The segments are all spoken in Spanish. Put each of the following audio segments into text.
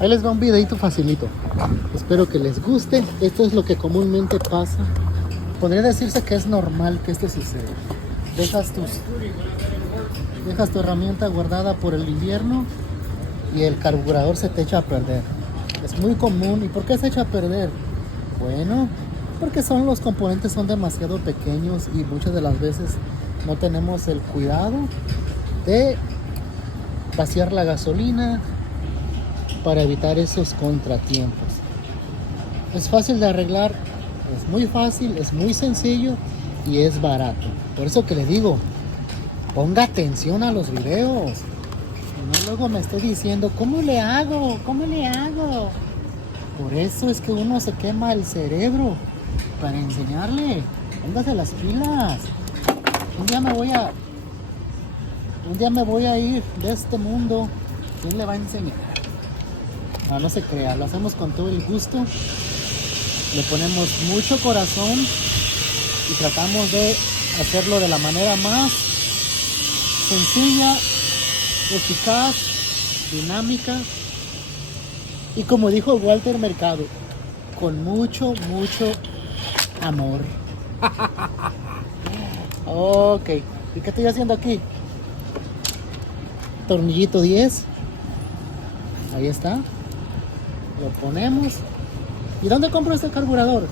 Ahí les va un videito facilito. Espero que les guste. Esto es lo que comúnmente pasa. Podría decirse que es normal que esto suceda. Dejas tu herramienta guardada por el invierno y el carburador se te echa a perder. Es muy común. ¿Y por qué se echa a perder? Bueno, porque los componentes son demasiado pequeños y muchas de las veces no tenemos el cuidado de vaciar la gasolina para evitar esos contratiempos. Es fácil de arreglar, es muy fácil, es muy sencillo y es barato. Por eso que le digo, ponga atención a los videos. Y no luego me esté diciendo, ¿cómo le hago? ¿Cómo le hago? Por eso es que uno se quema el cerebro para enseñarle. Póngase las pilas. Un día me voy a ir de este mundo. ¿Quién le va a enseñar? No se crea, lo hacemos con todo el gusto. Le ponemos mucho corazón y tratamos de hacerlo de la manera más sencilla, eficaz, dinámica y, como dijo Walter Mercado, con mucho amor. Ok, ¿y qué estoy haciendo aquí? Tornillito 10. Ahí está. Lo ponemos. ¿Y dónde compro este carburador?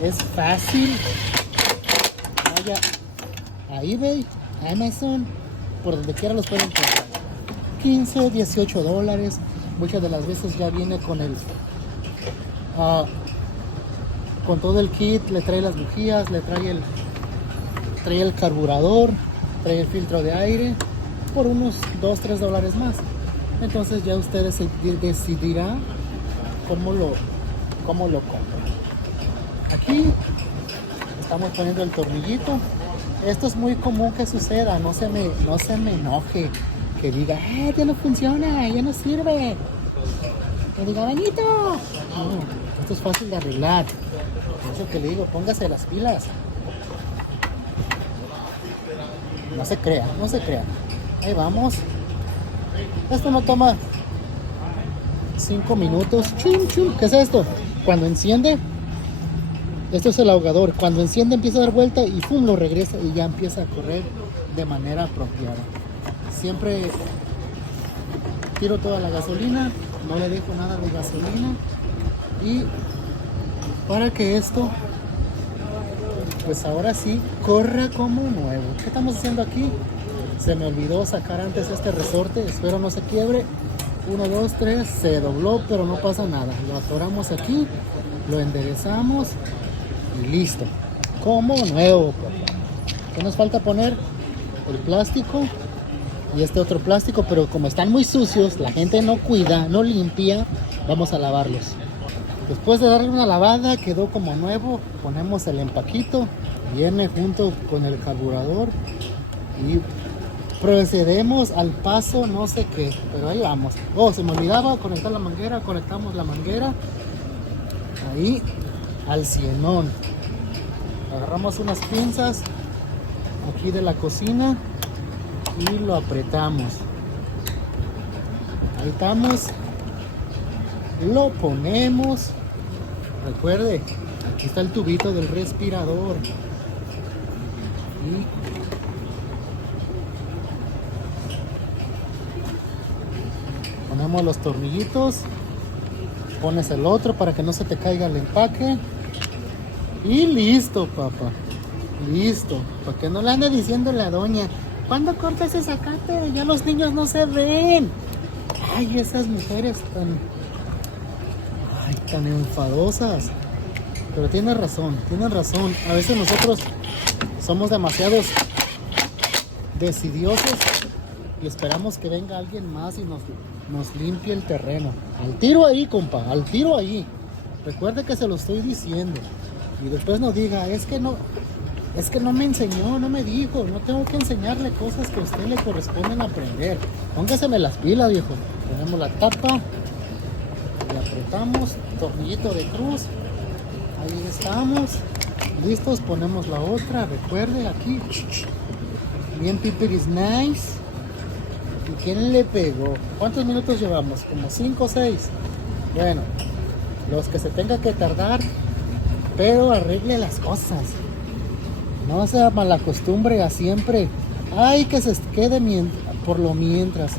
Es fácil. Vaya a eBay, a Amazon, por donde quiera los pueden encontrar. 15, 18 dólares. Muchas de las veces ya viene con con todo el kit. Le trae las bujías, le trae el carburador, trae el filtro de aire por unos 2, 3 dólares más. Entonces ya usted decidirá cómo lo compra. Aquí estamos poniendo el tornillito. Esto es muy común que suceda. No se me enoje que diga, ya no funciona, ya no sirve. Que diga, Benito. No, esto es fácil de arreglar. Por eso que le digo, póngase las pilas. No se crea. Ahí vamos. Esto no toma 5 minutos. Chum, chum. ¿Qué es esto? Cuando enciende, esto es el ahogador. Cuando enciende empieza a dar vuelta y ¡pum! Lo regresa y ya empieza a correr de manera apropiada. Siempre tiro toda la gasolina, no le dejo nada de gasolina, y para que esto, pues ahora sí, corra como nuevo. ¿Qué estamos haciendo aquí? Se me olvidó sacar antes este resorte, espero no se quiebre. 1, 2, 3, se dobló, pero no pasa nada. Lo atoramos aquí, lo enderezamos y listo. Como nuevo, papá. ¿Qué nos falta poner? El plástico y este otro plástico, pero como están muy sucios, la gente no cuida, no limpia, vamos a lavarlos. Después de darle una lavada, quedó como nuevo. Ponemos el empaquito, viene junto con el carburador y procedemos al paso no sé qué, pero ahí vamos. Se me olvidaba conectar la manguera. Conectamos la manguera ahí al cienón. Agarramos unas pinzas aquí de la cocina y lo apretamos. Ahí estamos. Lo ponemos. Recuerde, aquí está el tubito del respirador. Y ponemos los tornillitos, pones el otro para que no se te caiga el empaque y listo, papá, listo. Para que no le ande diciendo la doña, ¿cuándo cortas ese zacate? Ya los niños no se ven. Ay, esas mujeres tan enfadosas. Pero tienen razón. A veces nosotros somos demasiados decidiosos y esperamos que venga alguien más y nos limpie el terreno. Al tiro ahí, compa, al tiro ahí. Recuerde que se lo estoy diciendo. Y después no diga, es que no me enseñó, no me dijo. No tengo que enseñarle cosas que a usted le corresponden aprender. Póngaseme las pilas, viejo. Ponemos la tapa y apretamos, tornillito de cruz. Ahí estamos. Listos, ponemos la otra. Recuerde aquí. Bien, people is nice. ¿Y quién le pegó? ¿Cuántos minutos llevamos? Como 5 o 6. Bueno, los que se tenga que tardar, pero arregle las cosas. No se malacostumbre a siempre. Ay, que se quede por lo mientras.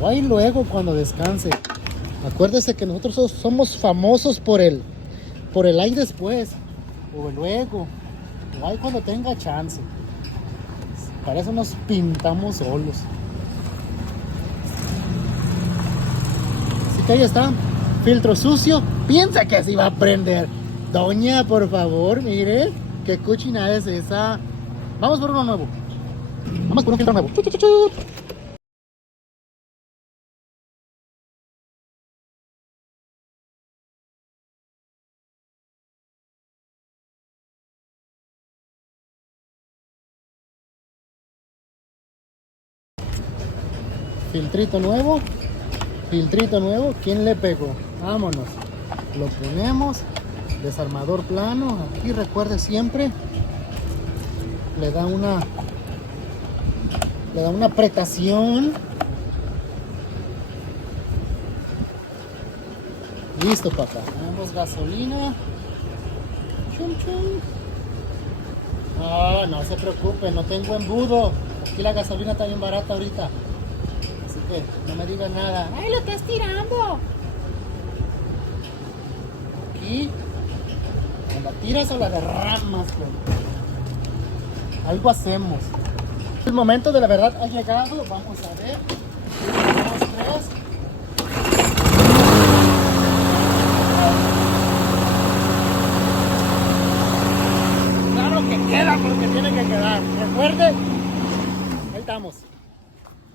O ahí luego cuando descanse. Acuérdese que nosotros somos famosos por el ahí después. O luego. O ahí cuando tenga chance. Para eso nos pintamos solos. Así que ahí está. Filtro sucio. Piensa que así va a prender. Doña, por favor, mire. ¿Qué cochinada es esa? Vamos por uno nuevo. Vamos por un filtro nuevo. Chu, chu, chu, chu. Filtrito nuevo. Filtrito nuevo. ¿Quién le pegó? Vámonos. Lo ponemos. Desarmador plano. Aquí recuerde siempre. Le da una apretación. Listo, papá. Tenemos gasolina. Chum, chum. No se preocupe, no tengo embudo. Aquí la gasolina está bien barata ahorita. Así que no me digan nada. ¡Ay, lo estás tirando! Aquí. ¿O la tiras o la derramas? Algo hacemos. El momento de la verdad ha llegado. Vamos a ver.